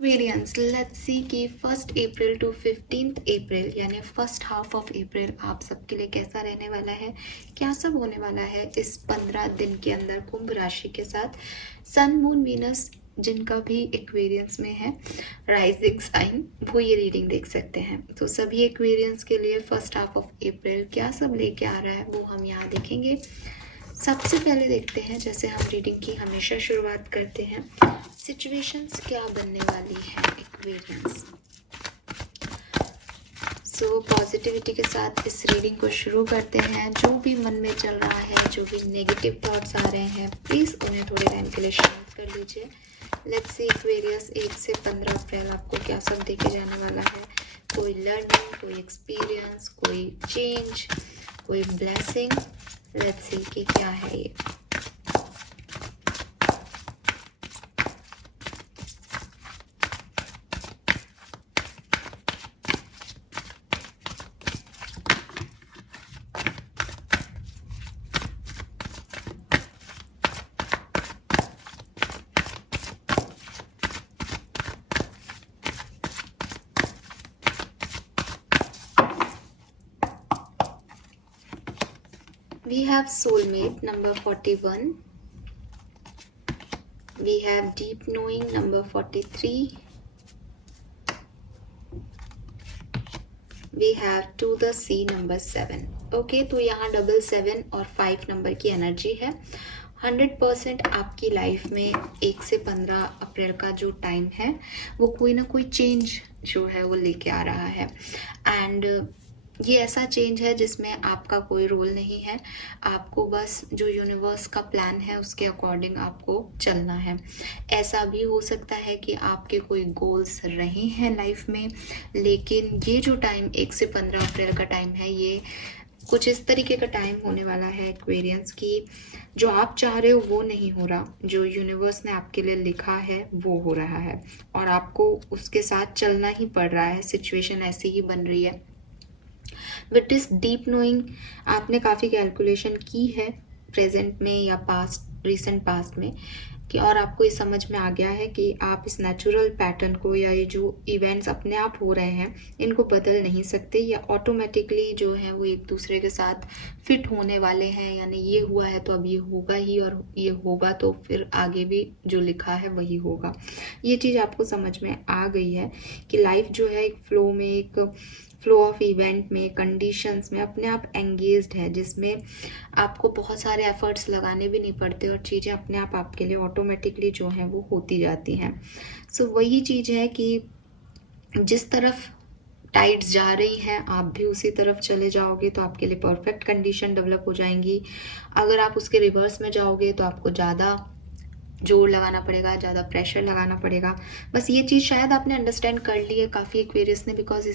Variance let's see कि 1 अप्रैल to 15 अप्रैल यानी first half of April आप सबके लिए कैसा रहने वाला है, क्या सब होने वाला है इस 15 दिन के अंदर कुंभ राशि के साथ। सन मून वीनस जिनका भी एक्वेरियंस में है राइजिंग साइन, वो ये रीडिंग देख सकते हैं। तो सभी एक्वेरियंस के लिए फर्स्ट हाफ ऑफ अप्रैल क्या सब लेके आ रहा है वो हम यहाँ देखेंगे। सबसे पहले देखते हैं, जैसे हम रीडिंग की हमेशा शुरुआत करते हैं, सिचुएशंस क्या बनने वाली है एक्वेरियंस। सो पॉजिटिविटी के साथ इस रीडिंग को शुरू करते हैं। जो भी मन में चल रहा है, जो भी नेगेटिव थॉट्स आ रहे हैं, प्लीज़ उन्हें थोड़े टाइम के लिए शांत कर लीजिए। लेट्स सी एक्वेरियस 1 से 15 अप्रैल आपको क्या सब देखे जाने वाला है। कोई लर्निंग, कोई एक्सपीरियंस, कोई चेंज, कोई ब्लेसिंग। लेट्स सी कि क्या है ये। We have soulmate number 41. We have deep knowing number 43. We have to the sea number 7. Okay, तो यहाँ 7 और 5 नंबर की एनर्जी है। 100% आपकी लाइफ में 1 से 15 अप्रैल का जो टाइम है वो कोई ना कोई चेंज जो है वो लेके आ रहा है। एंड ये ऐसा चेंज है जिसमें आपका कोई रोल नहीं है, आपको बस जो यूनिवर्स का प्लान है उसके अकॉर्डिंग आपको चलना है। ऐसा भी हो सकता है कि आपके कोई गोल्स रहे हैं लाइफ में, लेकिन ये जो टाइम 1 से 15 अप्रैल का टाइम है, ये कुछ इस तरीके का टाइम होने वाला है एक्वेरियंस की जो आप चाह रहे हो वो नहीं हो रहा, जो यूनिवर्स ने आपके लिए लिखा है वो हो रहा है और आपको उसके साथ चलना ही पड़ रहा है। सिचुएशन ऐसी ही बन रही है। विद दिस डीप नोइंग आपने काफ़ी कैलकुलेशन की है प्रेजेंट में या पास्ट, रिसेंट पास्ट में कि, और आपको ये समझ में आ गया है कि आप इस नेचुरल पैटर्न को या ये जो इवेंट्स अपने आप हो रहे हैं इनको बदल नहीं सकते, या ऑटोमेटिकली जो है वो एक दूसरे के साथ फिट होने वाले हैं। यानी ये हुआ है तो अब ये होगा ही, और ये होगा तो फिर आगे भी जो लिखा है वही होगा। ये चीज़ आपको समझ में आ गई है कि लाइफ जो है एक फ्लो में, एक फ्लो ऑफ इवेंट में, कंडीशंस में अपने आप एंगेज्ड है, जिसमें आपको बहुत सारे एफर्ट्स लगाने भी नहीं पड़ते और चीज़ें अपने आप आपके लिए ऑटोमेटिकली जो है वो होती जाती हैं। सो वही चीज़ है कि जिस तरफ टाइड्स जा रही हैं आप भी उसी तरफ चले जाओगे तो आपके लिए परफेक्ट कंडीशन डेवलप हो जाएंगी। अगर आप उसके रिवर्स में जाओगे तो आपको ज़्यादा जोर लगाना पड़ेगा, ज़्यादा प्रेशर लगाना पड़ेगा। बस ये चीज़ शायद आपने अंडरस्टैंड कर ली है काफ़ी एक्वेरियस ने, because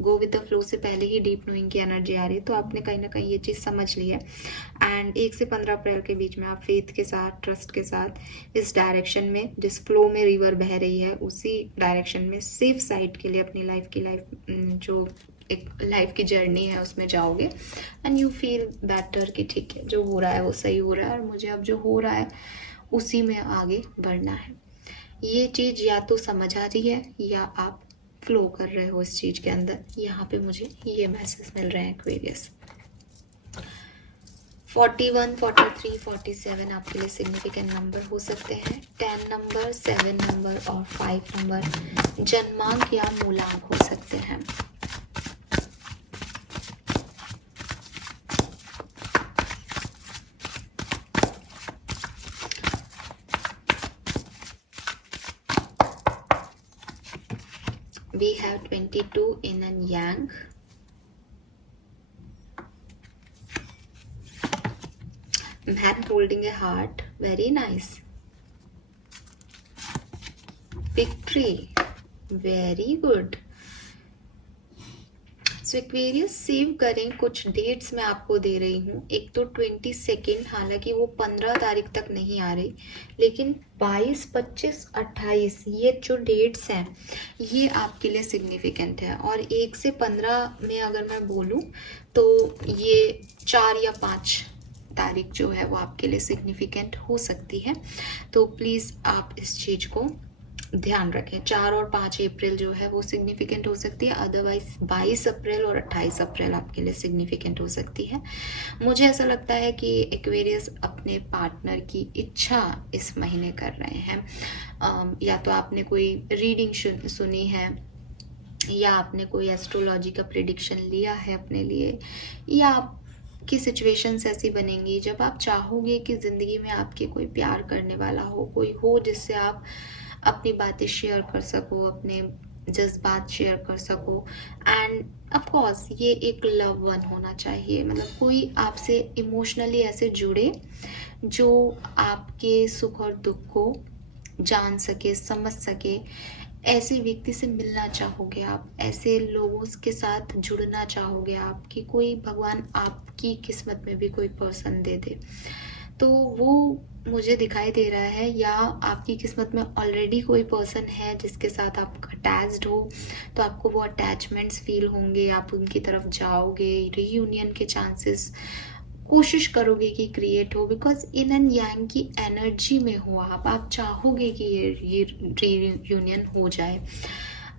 go with the flow से पहले ही डीप नोइंग की एनर्जी आ रही है, तो आपने कहीं ना कहीं ये चीज़ समझ ली है। एंड 1 से 15 अप्रैल के बीच में आप फेथ के साथ, ट्रस्ट के साथ इस डायरेक्शन में, जिस फ्लो में रिवर बह रही है उसी डायरेक्शन में सेफ साइड के लिए अपनी लाइफ जो एक लाइफ की जर्नी है उसमें जाओगे। एंड यू फील बेटर कि ठीक है जो हो रहा है वो सही हो रहा है और मुझे अब जो हो रहा है उसी में आगे बढ़ना है। ये चीज़ या तो समझ आ रही है या आप फ्लो कर रहे हो इस चीज़ के अंदर। यहाँ पे मुझे ये मैसेज मिल रहे हैं एक्वेरियस। 41, 43, 47 आपके लिए सिग्निफिकेंट नंबर हो सकते हैं। 10 नंबर, 7 नंबर और 5 नंबर जन्मांक या मूलांक हो सकते हैं। We have 22 in and yang. Man holding a heart, very nice. Victory, very good. So Aquarius save करें, कुछ डेट्स मैं आपको दे रही हूँ। एक तो 22, हालांकि वो 15 तारीख तक नहीं आ रही, लेकिन 22, 25, 28 ये जो डेट्स हैं ये आपके लिए सिग्निफिकेंट है। और 1 से 15 में अगर मैं बोलूँ तो ये 4 या 5 तारीख जो है वो आपके लिए सिग्निफिकेंट हो सकती है। तो प्लीज़ आप इस चीज़ को ध्यान रखें। 4 और 5 अप्रैल जो है वो सिग्निफिकेंट हो सकती है, अदरवाइज 22 अप्रैल और 28 अप्रैल आपके लिए सिग्निफिकेंट हो सकती है। मुझे ऐसा लगता है कि एक्वेरियस अपने पार्टनर की इच्छा इस महीने कर रहे हैं। या तो आपने कोई रीडिंग सुनी है, या आपने कोई एस्ट्रोलॉजी का प्रिडिक्शन लिया है अपने लिए, या आपकी सिचुएशंस ऐसी बनेंगी जब आप चाहोगे कि ज़िंदगी में आपके कोई प्यार करने वाला हो, कोई हो जिससे आप अपनी बातें शेयर कर सको, अपने जज्बात शेयर कर सको। एंड ऑफ कोर्स ये एक लव वन होना चाहिए, मतलब कोई आपसे इमोशनली ऐसे जुड़े जो आपके सुख और दुख को जान सके, समझ सके। ऐसे व्यक्ति से मिलना चाहोगे आप, ऐसे लोगों के साथ जुड़ना चाहोगे आप कि कोई भगवान आपकी किस्मत में भी कोई पर्सन दे दे। तो वो मुझे दिखाई दे रहा है, या आपकी किस्मत में ऑलरेडी कोई पर्सन है जिसके साथ आप अटैच्ड हो, तो आपको वो अटैचमेंट्स फील होंगे, आप उनकी तरफ जाओगे, रीयूनियन के चांसेस कोशिश करोगे कि क्रिएट हो, बिकॉज इन एंड यांग की एनर्जी में हो आप चाहोगे कि ये रीयूनियन हो जाए।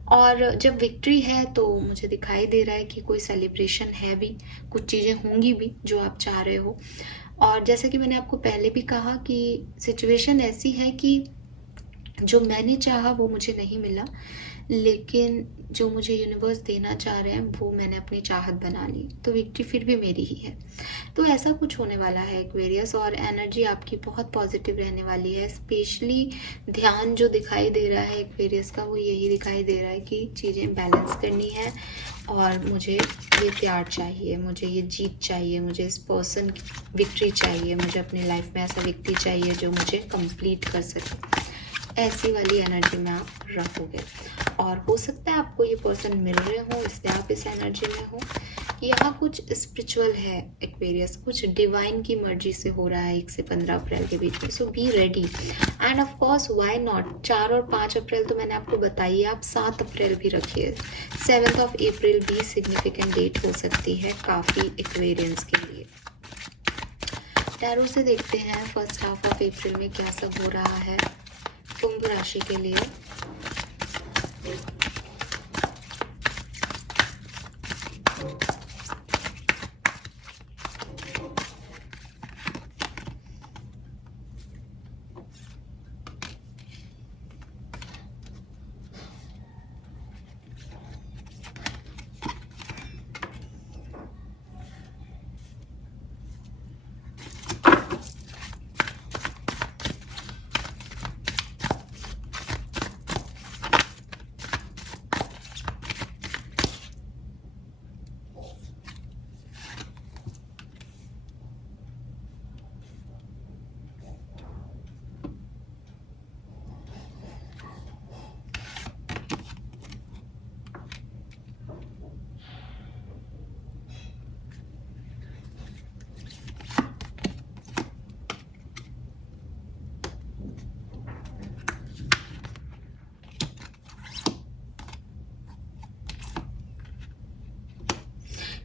और जब विक्ट्री है तो मुझे दिखाई दे रहा है कि कोई सेलिब्रेशन है भी, कुछ चीज़ें होंगी भी जो आप चाह रहे हो। और जैसे कि मैंने आपको पहले भी कहा कि सिचुएशन ऐसी है कि जो मैंने चाहा वो मुझे नहीं मिला, लेकिन जो मुझे यूनिवर्स देना चाह रहे हैं वो मैंने अपनी चाहत बना ली, तो विक्ट्री फिर भी मेरी ही है। तो ऐसा कुछ होने वाला है एक्वेरियस, और एनर्जी आपकी बहुत पॉजिटिव रहने वाली है। स्पेशली ध्यान जो दिखाई दे रहा है एक्वेरियस का, वो यही दिखाई दे रहा है कि चीज़ें बैलेंस करनी है, और मुझे ये प्यार चाहिए, मुझे ये जीत चाहिए, मुझे इस पर्सन की विक्ट्री चाहिए, मुझे अपनी लाइफ में ऐसा व्यक्ति चाहिए जो मुझे कंप्लीट कर सके। ऐसी वाली एनर्जी में आप रखोगे, और हो सकता है आपको ये पर्सन मिल रहे हो इसलिए आप इस एनर्जी में हो। यहाँ कुछ स्पिरिचुअल है एक्वेरियस, कुछ डिवाइन की मर्जी से हो रहा है 1 से 15 अप्रैल के बीच में। So be ready, and of course why not. 4 और 5 अप्रैल तो मैंने आपको बताई, आप 7 अप्रैल भी रखिए। 7 अप्रैल भी सिग्निफिकेंट डेट हो सकती है काफ़ी एक्वेरियंस के लिए। टैरो से देखते हैं फर्स्ट हाफ ऑफ अप्रैल में क्या सब हो रहा है कुंभ राशि के लिए।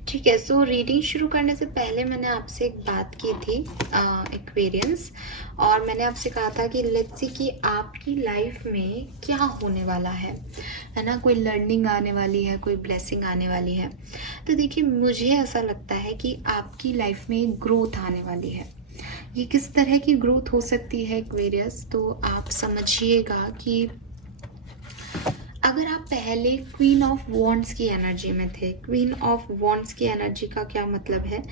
ठीक है, सो रीडिंग शुरू करने से पहले मैंने आपसे एक बात की थी एक्वेरियंस, और मैंने आपसे कहा था कि लेट्स सी कि आपकी लाइफ में क्या होने वाला है ना, कोई लर्निंग आने वाली है, कोई ब्लेसिंग आने वाली है। तो देखिए, मुझे ऐसा लगता है कि आपकी लाइफ में एक ग्रोथ आने वाली है। ये किस तरह की ग्रोथ हो सकती है एक्वेरियस, तो आप समझिएगा कि अगर आप पहले क्वीन ऑफ वॉन्ड्स की एनर्जी में थे, क्वीन ऑफ वॉन्ड्स की एनर्जी का क्या मतलब है,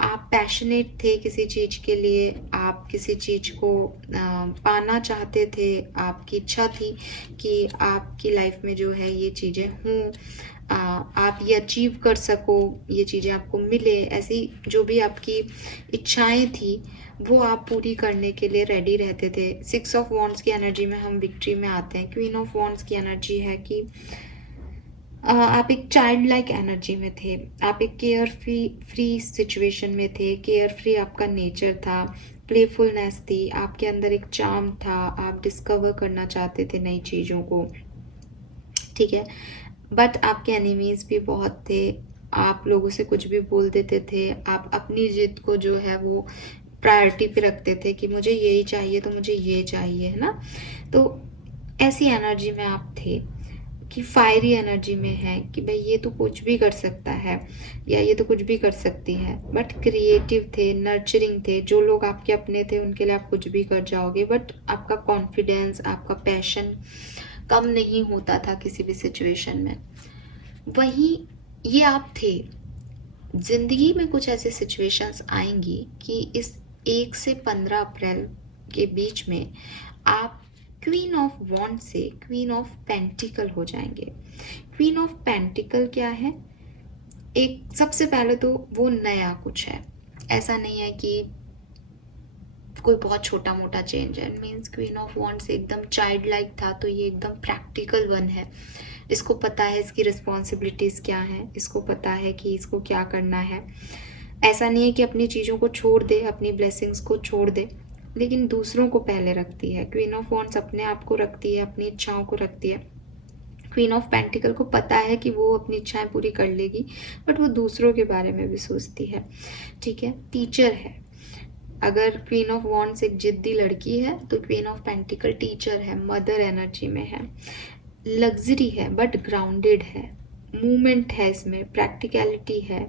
आप पैशनेट थे किसी चीज़ के लिए, आप किसी चीज़ को पाना चाहते थे, आपकी इच्छा थी कि आपकी लाइफ में जो है ये चीज़ें हों, आप ये अचीव कर सको, ये चीज़ें आपको मिले, ऐसी जो भी आपकी इच्छाएं थी वो आप पूरी करने के लिए रेडी रहते थे। 6 ऑफ वॉन्ड्स की एनर्जी में हम विक्ट्री में आते हैं। क्वीन ऑफ वॉन्ड्स की एनर्जी है कि आप एक चाइल्ड लाइक एनर्जी में थे, आप एक केयर फ्री सिचुएशन में थे, केयर फ्री आपका नेचर था, प्लेफुलनेस थी, आपके अंदर एक चार्म था, आप डिस्कवर करना चाहते थे नई चीज़ों को, ठीक है। बट आपके एनिमीज भी बहुत थे, आप लोगों से कुछ भी बोल देते थे, आप अपनी जिद को जो है वो प्रायोरिटी पे रखते थे कि मुझे यही चाहिए तो मुझे ये चाहिए, है ना। तो ऐसी एनर्जी में आप थे कि फायरी एनर्जी में है कि भाई ये तो कुछ भी कर सकता है या ये तो कुछ भी कर सकती है, बट क्रिएटिव थे, नर्चरिंग थे। जो लोग आपके अपने थे उनके लिए आप कुछ भी कर जाओगे, बट आपका कॉन्फिडेंस, आपका पैशन कम नहीं होता था किसी भी सिचुएशन में। वहीं ये आप थे। जिंदगी में कुछ ऐसी सिचुएशंस आएंगी कि इस 1 से 15 अप्रैल के बीच में आप क्वीन ऑफ वॉन्ड से क्वीन ऑफ पेंटिकल हो जाएंगे। क्वीन ऑफ पेंटिकल क्या है? एक सबसे पहले तो वो नया कुछ है, ऐसा नहीं है कि कोई बहुत छोटा मोटा चेंज है। मीन्स क्वीन ऑफ वॉन्ड से एकदम चाइल्ड लाइक था, तो ये एकदम प्रैक्टिकल वन है। इसको पता है इसकी रिस्पॉन्सिबिलिटीज़ क्या हैं, इसको पता है कि इसको क्या करना है। ऐसा नहीं है कि अपनी चीज़ों को छोड़ दे, अपनी ब्लेसिंग्स को छोड़ दे, लेकिन दूसरों को पहले रखती है। क्वीन ऑफ वॉन्ड्स अपने आप को रखती है, अपनी इच्छाओं को रखती है। क्वीन ऑफ पेंटिकल को पता है कि वो अपनी इच्छाएं पूरी कर लेगी, बट वो दूसरों के बारे में भी सोचती है। ठीक है, टीचर है। अगर क्वीन ऑफ वॉन्ड्स एक जिद्दी लड़की है तो क्वीन ऑफ पेंटिकल टीचर है, मदर एनर्जी में है। लग्जरी है बट ग्राउंडेड है, मूवमेंट है इसमें, प्रैक्टिकलिटी है,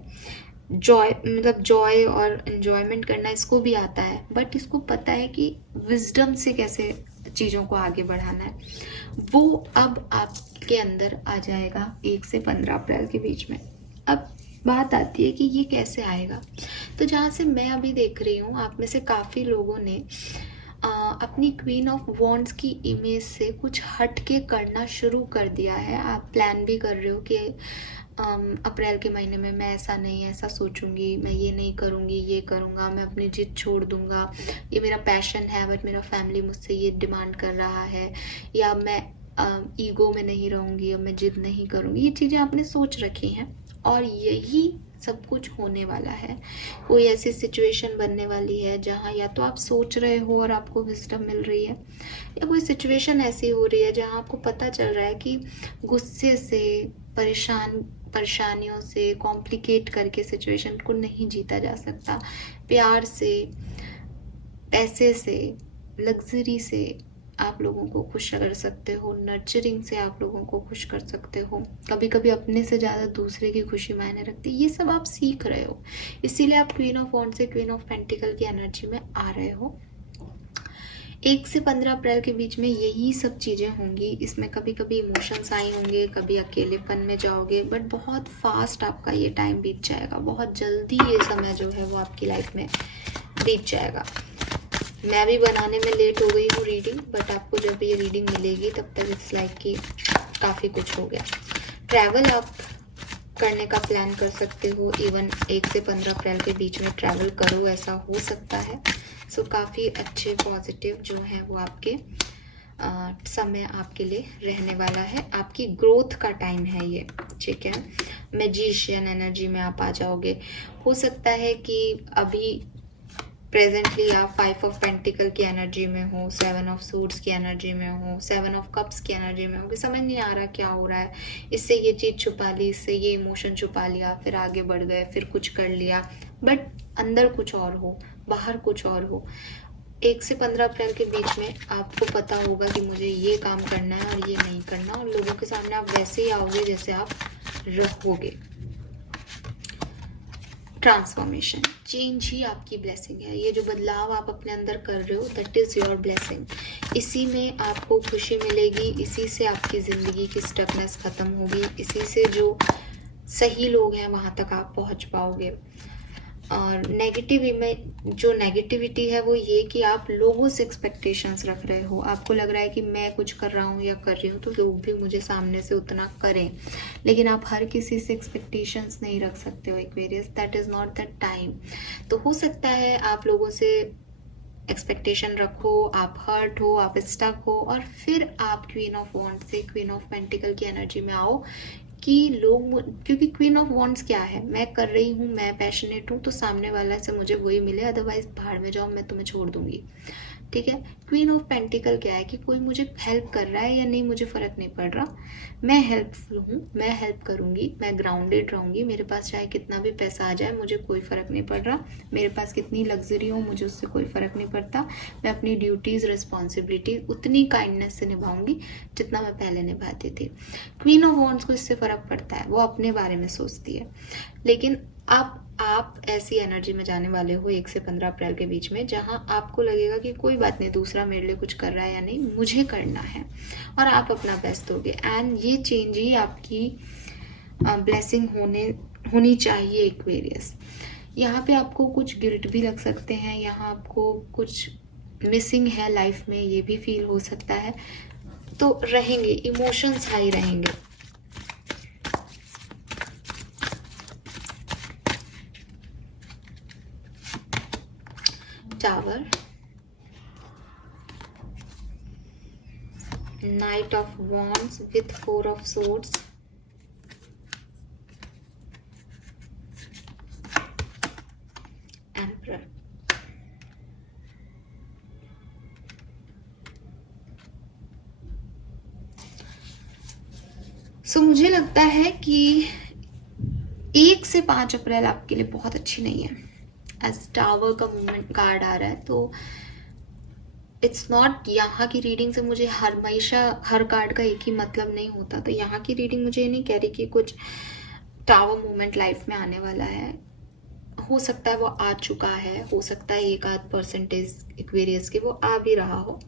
जॉय, मतलब जॉय और एन्जॉयमेंट करना इसको भी आता है, बट इसको पता है कि विजडम से कैसे चीज़ों को आगे बढ़ाना है। वो अब आपके अंदर आ जाएगा 1 से 15 अप्रैल के बीच में। अब बात आती है कि ये कैसे आएगा। तो जहाँ से मैं अभी देख रही हूँ, आप में से काफ़ी लोगों ने अपनी क्वीन ऑफ वॉन्ड्स की इमेज से कुछ हट के करना शुरू कर दिया है। आप प्लान भी कर रहे हो कि अप्रैल के महीने में मैं ऐसा नहीं, ऐसा सोचूंगी, मैं ये नहीं करूँगी, ये करूँगा, मैं अपनी जिद छोड़ दूँगा, ये मेरा पैशन है बट मेरा फैमिली मुझसे ये डिमांड कर रहा है, या मैं ईगो में नहीं रहूँगी, अब मैं जिद नहीं करूँगी। ये चीज़ें आपने सोच रखी हैं और यही सब कुछ होने वाला है। कोई ऐसी सिचुएशन बनने वाली है जहाँ या तो आप सोच रहे हो और आपको विजडम मिल रही है, या कोई सिचुएशन ऐसी हो रही है जहाँ आपको पता चल रहा है कि गुस्से से, परेशानियों से, कॉम्प्लिकेट करके सिचुएशन को नहीं जीता जा सकता। प्यार से, पैसे से, लग्जरी से आप लोगों को खुश कर सकते हो, नर्चरिंग से आप लोगों को खुश कर सकते हो। कभी कभी अपने से ज़्यादा दूसरे की खुशी मायने रखती है। ये सब आप सीख रहे हो, इसीलिए आप क्वीन ऑफ वॉन्ड से क्वीन ऑफ पेंटिकल की एनर्जी में आ रहे हो। 1 से 15 अप्रैल के बीच में यही सब चीज़ें होंगी। इसमें कभी कभी इमोशंस आए होंगे, कभी अकेलेपन में जाओगे, बट बहुत फास्ट आपका ये टाइम बीत जाएगा। बहुत जल्दी ये समय जो है वो आपकी लाइफ में बीत जाएगा। मैं भी बनाने में लेट हो गई हूँ रीडिंग, बट आपको जब ये रीडिंग मिलेगी तब तक इट्स लाइक कि काफ़ी कुछ हो गया। ट्रैवल आप करने का प्लान कर सकते हो। इवन 1 से 15 अप्रैल के बीच में ट्रैवल करो, ऐसा हो सकता है। सो काफ़ी अच्छे पॉजिटिव जो हैं वो आपके समय आपके लिए रहने वाला है। आपकी ग्रोथ का टाइम है ये, ठीक है। मैजिशियन एनर्जी में आप आ जाओगे। हो सकता है कि अभी प्रेजेंटली आप 5 ऑफ पेंटिकल की एनर्जी में हो, 7 ऑफ सूट्स की एनर्जी में हो, 7 ऑफ कप्स की एनर्जी में हो, कि समझ नहीं आ रहा क्या हो रहा है। इससे ये चीज़ छुपा ली, इससे ये इमोशन छुपा लिया, फिर आगे बढ़ गए, फिर कुछ कर लिया, बट अंदर कुछ और हो, बाहर कुछ और हो। 1 से 15 अप्रैल के बीच में आपको पता होगा कि मुझे ये काम करना है और ये नहीं करना, और लोगों के सामने आप वैसे ही आओगे जैसे आप रहोगे। ट्रांसफॉर्मेशन, चेंज ही आपकी ब्लेसिंग है। ये जो बदलाव आप अपने अंदर कर रहे हो, दैट इज़ योर ब्लेसिंग। इसी में आपको खुशी मिलेगी, इसी से आपकी ज़िंदगी की स्टकनेस ख़त्म होगी, इसी से जो सही लोग हैं वहाँ तक आप पहुँच पाओगे। और जो नेगेटिविटी है वो ये कि आप लोगों से एक्सपेक्टेशंस रख रहे हो। आपको लग रहा है कि मैं कुछ कर रहा हूँ या कर रही हूँ तो लोग भी मुझे सामने से उतना करें, लेकिन आप हर किसी से एक्सपेक्टेशंस नहीं रख सकते हो Aquarius. That is not the time. तो हो सकता है आप लोगों से एक्सपेक्टेशन रखो, आप हर्ट हो, आप स्टक हो, और फिर आप क्वीन ऑफ वॉन्ड से क्वीन ऑफ पेंटिकल की एनर्जी में आओ कि लोग, क्योंकि क्वीन ऑफ वॉन्ड्स क्या है, मैं कर रही हूँ, मैं पैशनेट हूँ, तो सामने वाला से मुझे वही मिले, अदरवाइज बाहर में जाओ, मैं तुम्हें छोड़ दूंगी। ठीक है। क्वीन ऑफ पेंटिकल क्या है कि कोई मुझे हेल्प कर रहा है या नहीं मुझे फ़र्क नहीं पड़ रहा, मैं हेल्पफुल हूँ, मैं हेल्प करूँगी, मैं ग्राउंडेड रहूँगी, मेरे पास चाहे कितना भी पैसा आ जाए मुझे कोई फ़र्क नहीं पड़ रहा, मेरे पास कितनी लग्जरी हो मुझे उससे कोई फ़र्क नहीं पड़ता, मैं अपनी ड्यूटीज़ रिस्पॉन्सिबिलिटी उतनी काइंडनेस से निभाऊंगी जितना मैं पहले निभाती थी। क्वीन ऑफ वॉन्ड्स को इससे फ़र्क पड़ता है, वो अपने बारे में सोचती है। लेकिन अब आप ऐसी एनर्जी में जाने वाले हो 1 से 15 अप्रैल के बीच में, जहां आपको लगेगा कि कोई बात नहीं, दूसरा मेरे लिए कुछ कर रहा है या नहीं, मुझे करना है, और आप अपना बेस्ट दोगे। एंड ये चेंज ही आपकी ब्लेसिंग होनी चाहिए एक्वेरियस। यहाँ पे आपको कुछ गिल्ट भी लग सकते हैं, यहाँ आपको कुछ मिसिंग है लाइफ में, ये भी फील हो सकता है, तो रहेंगे, इमोशंस हाई रहेंगे। Tower, Knight of Wands with 4 of Swords, Emperor। सो मुझे लगता है कि 1 से 5 अप्रैल आपके लिए बहुत अच्छी नहीं है। एज टावर का मूवमेंट कार्ड आ रहा है, तो इट्स नॉट, यहाँ की रीडिंग से मुझे हमेशा हर कार्ड का एक ही मतलब नहीं होता, तो यहाँ की रीडिंग मुझे ये नहीं कह रही कि कुछ टावर मूवमेंट लाइफ में आने वाला है। हो सकता है वो आ चुका है, हो सकता है 1-8% एक्वेरियस के वो आ भी रहा हो,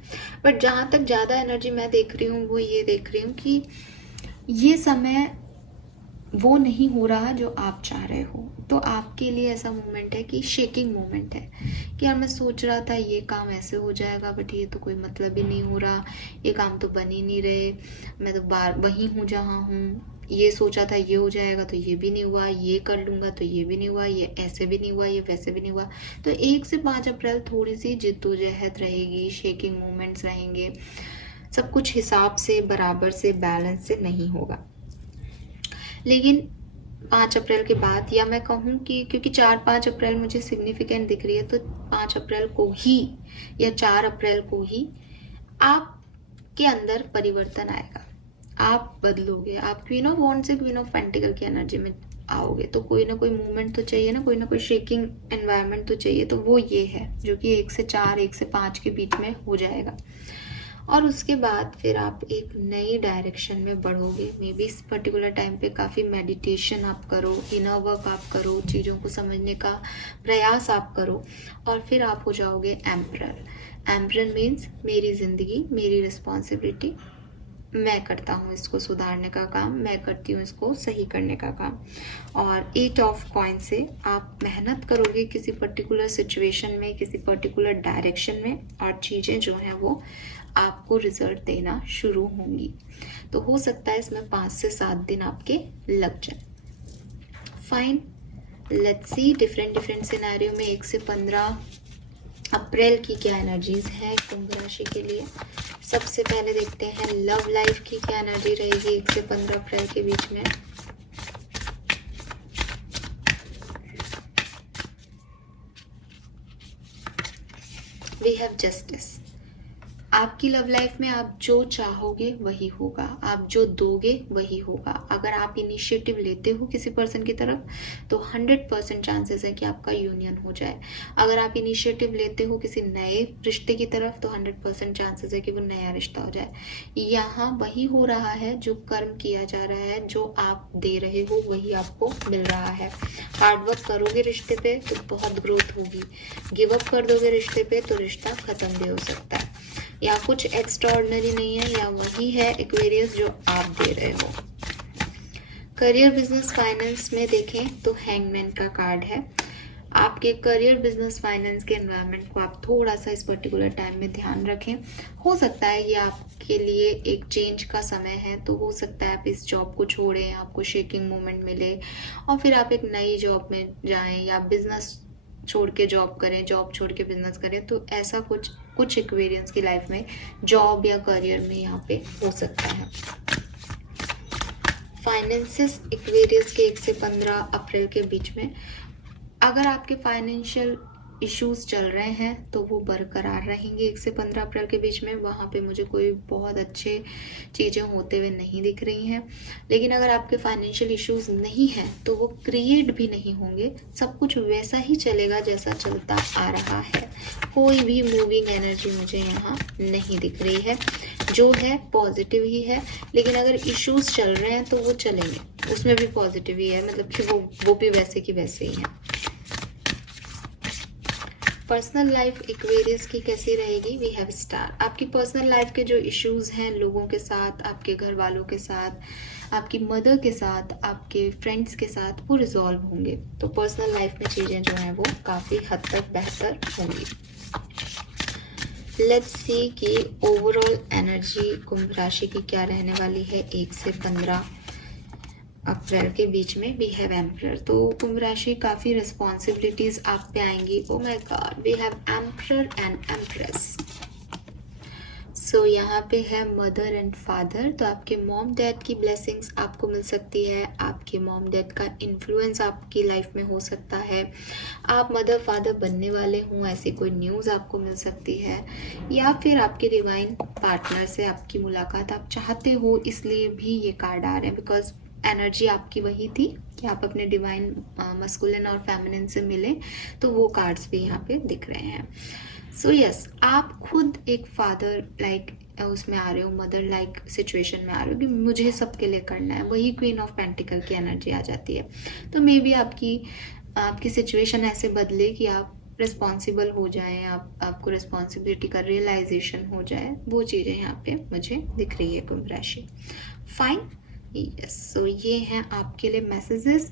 बट जहाँ तक ज़्यादा एनर्जी मैं देख रही हूँ वो ये देख रही हूँ कि ये समय वो नहीं हो रहा जो आप चाह रहे हो। तो आपके लिए ऐसा मोमेंट है कि शेकिंग मोमेंट है कि यार मैं सोच रहा था ये काम ऐसे हो जाएगा, बट ये तो कोई मतलब ही नहीं हो रहा, ये काम तो बन ही नहीं रहे, मैं तो बार वहीं हूँ जहाँ हूँ, ये सोचा था ये हो जाएगा तो ये भी नहीं हुआ, ये कर लूँगा तो ये भी नहीं हुआ, ये ऐसे भी नहीं हुआ, ये वैसे भी नहीं हुआ। तो 1 से 5 अप्रैल थोड़ी सी जिद्दोजहद रहेगी, शेकिंग मोमेंट्स रहेंगे, सब कुछ हिसाब से, बराबर से, बैलेंस से नहीं होगा। लेकिन 5 अप्रैल के बाद, या मैं कहूँ कि क्योंकि 4-5 अप्रैल मुझे सिग्निफिकेंट दिख रही है, तो 5 अप्रैल को ही या 4 अप्रैल को ही आपके अंदर परिवर्तन आएगा, आप बदलोगे, आप क्वीन ऑफ वॉन्ड से क्वीन ऑफ पेंटिकल की एनर्जी में आओगे, तो कोई ना कोई मूवमेंट तो चाहिए ना कोई शेकिंग एनवायरनमेंट तो चाहिए, तो वो ये है जो कि 1 से 4, 1 से 5 के बीच में हो जाएगा। और उसके बाद फिर आप एक नई डायरेक्शन में बढ़ोगे। मे बी इस पर्टिकुलर टाइम पे काफ़ी मेडिटेशन आप करो, इनर वर्क आप करो, चीज़ों को समझने का प्रयास आप करो, और फिर आप हो जाओगे एम्परर। एम्परर मीन्स मेरी ज़िंदगी, मेरी रिस्पॉन्सिबिलिटी, मैं करता हूँ इसको सुधारने का काम, मैं करती हूँ इसको सही करने का काम। और 8 ऑफ कॉइन से आप मेहनत करोगे किसी पर्टिकुलर सिचुएशन में, किसी पर्टिकुलर डायरेक्शन में, और चीज़ें जो हैं वो आपको रिजल्ट देना शुरू होंगी। तो हो सकता है इसमें 5 से 7 दिन आपके लग जाए। Fine, let's see different scenario में 1 से 15 अप्रैल की क्या एनर्जीज है कुंभ राशि के लिए। सबसे पहले देखते हैं लव लाइफ की क्या एनर्जी रहेगी 1 से 15 अप्रैल के बीच में। We have justice. आपकी लव लाइफ में आप जो चाहोगे वही होगा, आप जो दोगे वही होगा। अगर आप इनिशिएटिव लेते हो किसी पर्सन की तरफ तो 100% चांसेस है कि आपका यूनियन हो जाए। अगर आप इनिशिएटिव लेते हो किसी नए रिश्ते की तरफ तो 100% चांसेस है कि वो नया रिश्ता हो जाए। यहाँ वही हो रहा है जो कर्म किया जा रहा है, जो आप दे रहे हो वही आपको मिल रहा है। हार्डवर्क करोगे रिश्ते पे तो बहुत ग्रोथ होगी, गिव अप कर दोगे रिश्ते पे तो रिश्ता खत्म भी हो सकता है। या कुछ एक्स्ट्राऑर्डिनरी नहीं है, या वही है एक्वेरियस जो आप दे रहे हो। करियर, बिजनेस, फाइनेंस में देखें तो हैंगमैन का कार्ड है। आपके करियर, बिजनेस, फाइनेंस के एनवायरनमेंट को आप थोड़ा सा इस पर्टिकुलर टाइम में ध्यान रखें। हो सकता है ये आपके लिए एक चेंज का समय है, तो हो सकता है आप इस जॉब को छोड़ें, आपको शेकिंग मोमेंट मिले और फिर आप एक नई जॉब में जाएं, या बिजनेस छोड़ के जॉब करें, जॉब छोड़ के बिजनेस करें। तो ऐसा कुछ एक्वेरियंस की लाइफ में जॉब या करियर में यहाँ पे हो सकता है। फाइनेंसिस एक्वेरियस के 1 से 15 अप्रैल के बीच में, अगर आपके फाइनेंशियल इश्यूज चल रहे हैं तो वो बरकरार रहेंगे 1 से 15 अप्रैल के बीच में। वहाँ पे मुझे कोई बहुत अच्छे चीज़ें होते हुए नहीं दिख रही हैं। लेकिन अगर आपके फाइनेंशियल इश्यूज नहीं हैं तो वो क्रिएट भी नहीं होंगे, सब कुछ वैसा ही चलेगा जैसा चलता आ रहा है। कोई भी मूविंग एनर्जी मुझे यहाँ नहीं दिख रही है, जो है पॉजिटिव ही है। लेकिन अगर इश्यूज चल रहे हैं तो वो चलेंगे, उसमें भी पॉजिटिव ही है, मतलब कि वो भी वैसे की वैसे ही है। पर्सनल लाइफ एक्वेरियस की कैसी रहेगी? We have star. आपकी पर्सनल लाइफ के जो इश्यूज हैं लोगों के साथ, आपके घर वालों के साथ, आपकी मदर के साथ, आपके फ्रेंड्स के साथ, वो रिजॉल्व होंगे। तो पर्सनल लाइफ में चीज़ें जो हैं वो काफ़ी हद तक बेहतर होंगी। लेट्स सी कि ओवरऑल एनर्जी कुंभ राशि की क्या रहने वाली है 1 से 15 अप्रैल के बीच में। We have emperor. तो कुंभ राशि काफ़ी रिस्पॉन्सिबिलिटीज आप पे आएंगी। Oh my god, we have emperor and empress. So यहाँ पे है मदर एंड फादर। तो आपके मॉम डैड की ब्लेसिंग्स आपको मिल सकती है, आपके मॉम डैड का इन्फ्लुएंस आपकी लाइफ में हो सकता है, आप मदर फादर बनने वाले हों ऐसी कोई न्यूज़ आपको मिल सकती है, या फिर आपके डिवाइन पार्टनर से आपकी मुलाकात आप चाहते हो, इसलिए भी ये कार्ड आ रहे हैं। बिकॉज एनर्जी आपकी वही थी कि आप अपने डिवाइन मस्कुलिन और फेमिनिन से मिले, तो वो कार्ड्स भी यहाँ पे दिख रहे हैं। सो यस, आप खुद एक फादर लाइक उसमें आ रहे हो, मदर लाइक सिचुएशन में आ रहे हो कि मुझे सबके लिए करना है। वही क्वीन ऑफ पेंटिकल की एनर्जी आ जाती है। तो मे बी आपकी सिचुएशन ऐसे बदले कि आप रिस्पॉन्सिबल हो जाएं, आपको रिस्पॉन्सिबिलिटी का रियलाइजेशन हो जाए। वो चीज़ें यहाँ पे मुझे दिख रही है कुंभ राशि। Fine, yes. सो ये हैं आपके लिए मैसेजेस,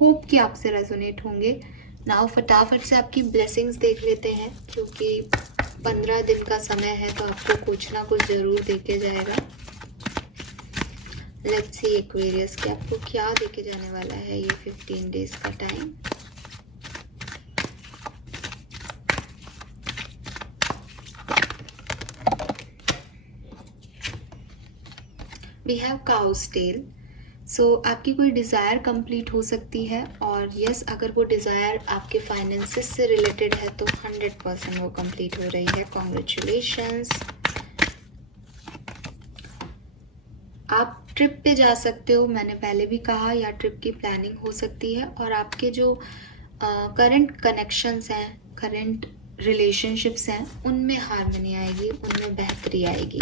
होप कि आपसे रेजोनेट होंगे। नाउ फटाफट से आपकी ब्लेसिंग्स देख लेते हैं, क्योंकि 15 दिन का समय है तो आपको कुछ ना कुछ ज़रूर देके जाएगा। लेट्स सी एक्वेरियस कि आपको क्या देके जाने वाला है ये 15 डेज का time. We have cows tail. सो आपकी कोई डिज़ायर कंप्लीट हो सकती है, और यस अगर वो डिज़ायर आपके फाइनेंसेस से रिलेटेड है तो 100% वो कंप्लीट हो रही है। कॉन्ग्रेचुलेशंस। आप ट्रिप पे जा सकते हो, मैंने पहले भी कहा, या ट्रिप की प्लानिंग हो सकती है। और आपके जो करंट कनेक्शंस हैं, करंट रिलेशनशिप्स हैं, उनमें हार्मनी आएगी, उनमें बेहतरी आएगी,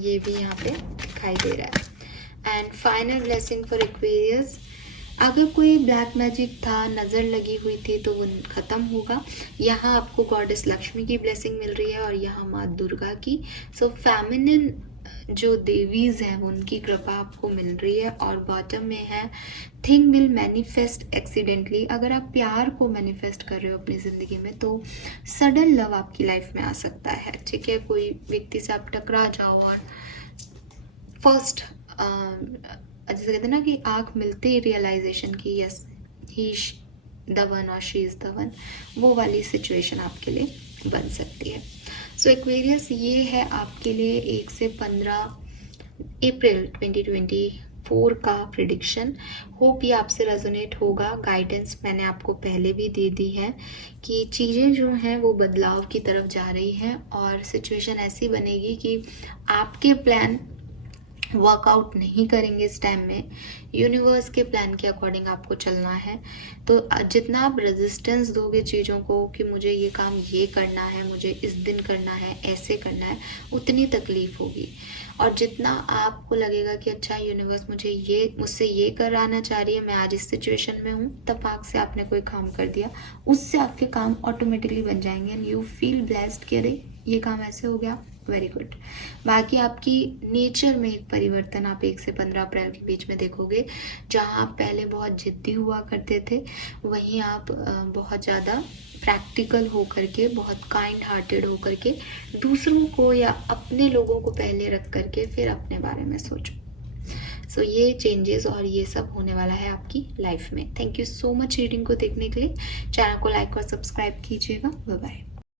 ये भी यहाँ पे दिखाई दे रहा है। And final blessing for Aquarius, अगर कोई ब्लैक मैजिक था, नज़र लगी हुई थी, तो वो ख़त्म होगा। यहाँ आपको गॉडेस लक्ष्मी की ब्लेसिंग मिल रही है और यहाँ माँ दुर्गा की। सो फेमिनिन जो देवीज हैं उनकी कृपा आपको मिल रही है। और बॉटम में है थिंग विल मैनिफेस्ट एक्सीडेंटली। अगर आप प्यार को मैनिफेस्ट कर रहे हो अपनी ज़िंदगी में तो सडन लव आपकी लाइफ में आ सकता है। ठीक है, कोई व्यक्ति से आप टकरा जाओ और फर्स्ट जैसे कहते हैं ना कि आँख मिलते ही रियलाइजेशन की यस ही द वन और शी इज़ द वन, वो वाली सिचुएशन आपके लिए बन सकती है। सो एक्वेरियस, ये है आपके लिए 1 से 15 अप्रैल 2024 का प्रिडिक्शन। होप ये आपसे रेजोनेट होगा। गाइडेंस मैंने आपको पहले भी दे दी है कि चीज़ें जो हैं वो बदलाव की तरफ जा रही हैं और सिचुएशन ऐसी बनेगी कि आपके प्लान वर्कआउट नहीं करेंगे इस टाइम में। यूनिवर्स के प्लान के अकॉर्डिंग आपको चलना है। तो जितना आप रेजिस्टेंस दोगे चीज़ों को कि मुझे ये काम ये करना है, मुझे इस दिन करना है, ऐसे करना है, उतनी तकलीफ होगी। और जितना आपको लगेगा कि अच्छा यूनिवर्स मुझसे ये कराना चाह रही है, मैं आज इस सिचुएशन में हूँ, तफाक से आपने कोई काम कर दिया, उससे आपके काम ऑटोमेटिकली बन जाएंगे एंड यू फील ब्लेस्ड कि अरे ये काम ऐसे हो गया, वेरी गुड। बाकी आपकी नेचर में एक परिवर्तन आप 1 से 15 अप्रैल के बीच में देखोगे। जहाँ आप पहले बहुत जिद्दी हुआ करते थे, वहीं आप बहुत ज़्यादा प्रैक्टिकल होकर के, बहुत काइंड हार्टेड होकर के दूसरों को या अपने लोगों को पहले रख करके फिर अपने बारे में सोचो। सो ये चेंजेस और ये सब होने वाला है आपकी लाइफ में। Thank you so much reading को देखने के लिए। चैनल को लाइक और सब्सक्राइब कीजिएगा। Bye bye.